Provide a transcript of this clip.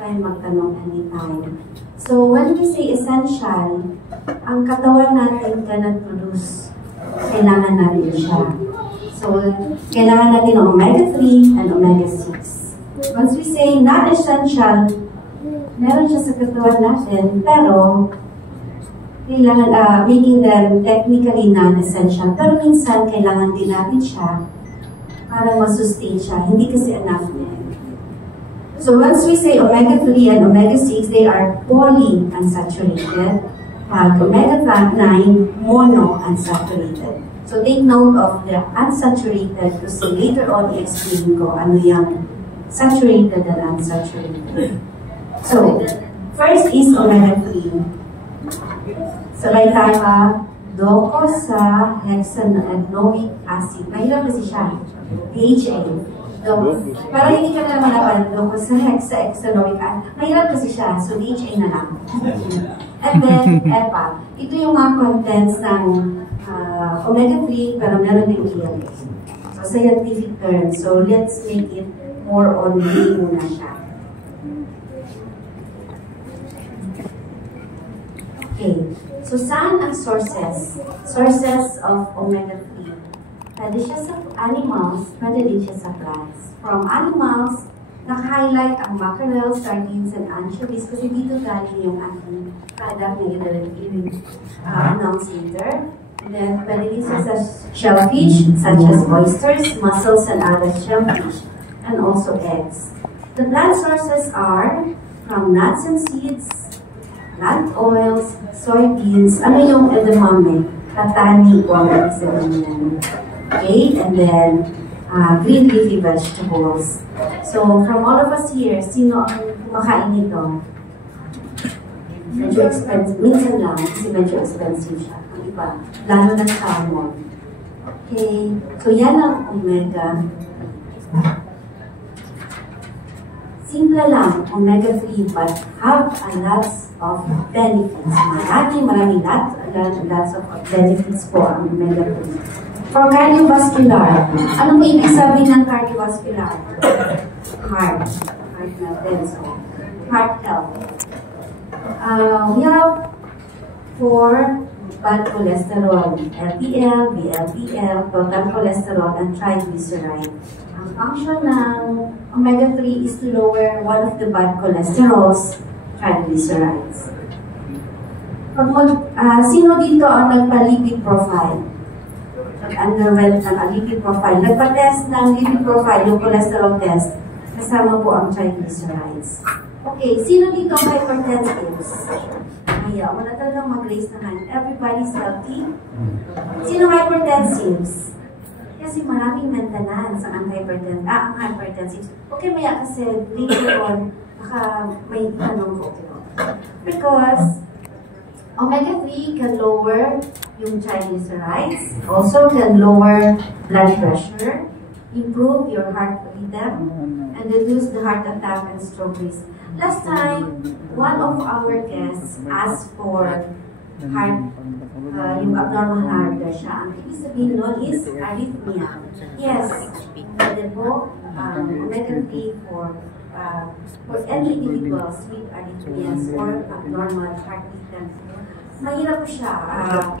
tayo magtanong anytime. So, when we say essential, ang katawan natin cannot produce. Kailangan natin siya. So, kailangan natin ng omega-3 and omega-6. Once we say not essential, meron siya sa katawan natin, pero kailangan, making them technically non-essential. Pero minsan, kailangan din natin siya para masustain siya. Hindi kasi enough na. So once we say omega-3 and omega-6, they are polyunsaturated, while omega-9 monounsaturated. So take note of the unsaturated kasi later on i-explain ko ano yung saturated and unsaturated. So, first is omega-3. Sabay tayo ha, docosahexaenoic acid. Mahirap kasi siya. DHA. Pero hindi ka na naman napan, docosahexaenoic acid. Mahirap kasi siya, so DHA na lang. And then, EPA. Ito yung mga contents ng omega-3, pero meron din ELA. So, scientific term. So, let's make it more on D muna siya. Okay. So, saan ang sources? Sources of omega-3. Pwede siya sa animals, pwede din siya sa plants. From animals, naka-highlight ang mackerel, sardines, and anchovies kasi dito galing yung ating product na i-announce later. And then, pwede din siya sa shellfish, such as oysters, mussels, and other shellfish, and also eggs. The plant sources are from nuts and seeds, plant oils, soybeans, ano yung edamame, katani, water, sabihin. Okay, and then green leafy vegetables. So, from all of us here, sino ang kumakain nito? Medyo expensive. Minsan lang, kasi medyo expensive siya. Ang iba, lalo na salmon. Okay, so yan ang omega. Simple lang, omega-3, but have a lot of benefits. Maraming lots of benefits po ang omega-3. For cardiovascular, ano ba ibig sabihin ng cardiovascular? Heart. Heart natin. So, heart health. We have 4 bad cholesterol. LDL, VLDL, total cholesterol, and triglyceride. Ang function ng omega-3 is to lower one of the bad cholesterols, triglycerides. Sino dito ang nagpa-lipid profile? Nag-underwent ng lipid profile. Nagpa-test ng lipid profile, yung cholesterol test. Kasama po ang triglycerides. Okay, sino dito ang hypertensives? Ayaw, wala talagang mag-raise na hand. Everybody's healthy. Sino hypertensives? Kasi maraming maintenance ang hypertensives. Okay, maya kasi later on, baka may tanong ko. Because omega-3 can lower yung triglycerides, also can lower blood pressure, improve your heart rhythm, and reduce the heart attack and stroke risk. Last time, one of our guests asked for heart, yung abnormal heart pressure. Ang ibig sabihin nun is arrhythmia. Yes, pwede po, omega-3 for any individuals with arrhythmias or abnormal heart rhythm. Mahirap po siya.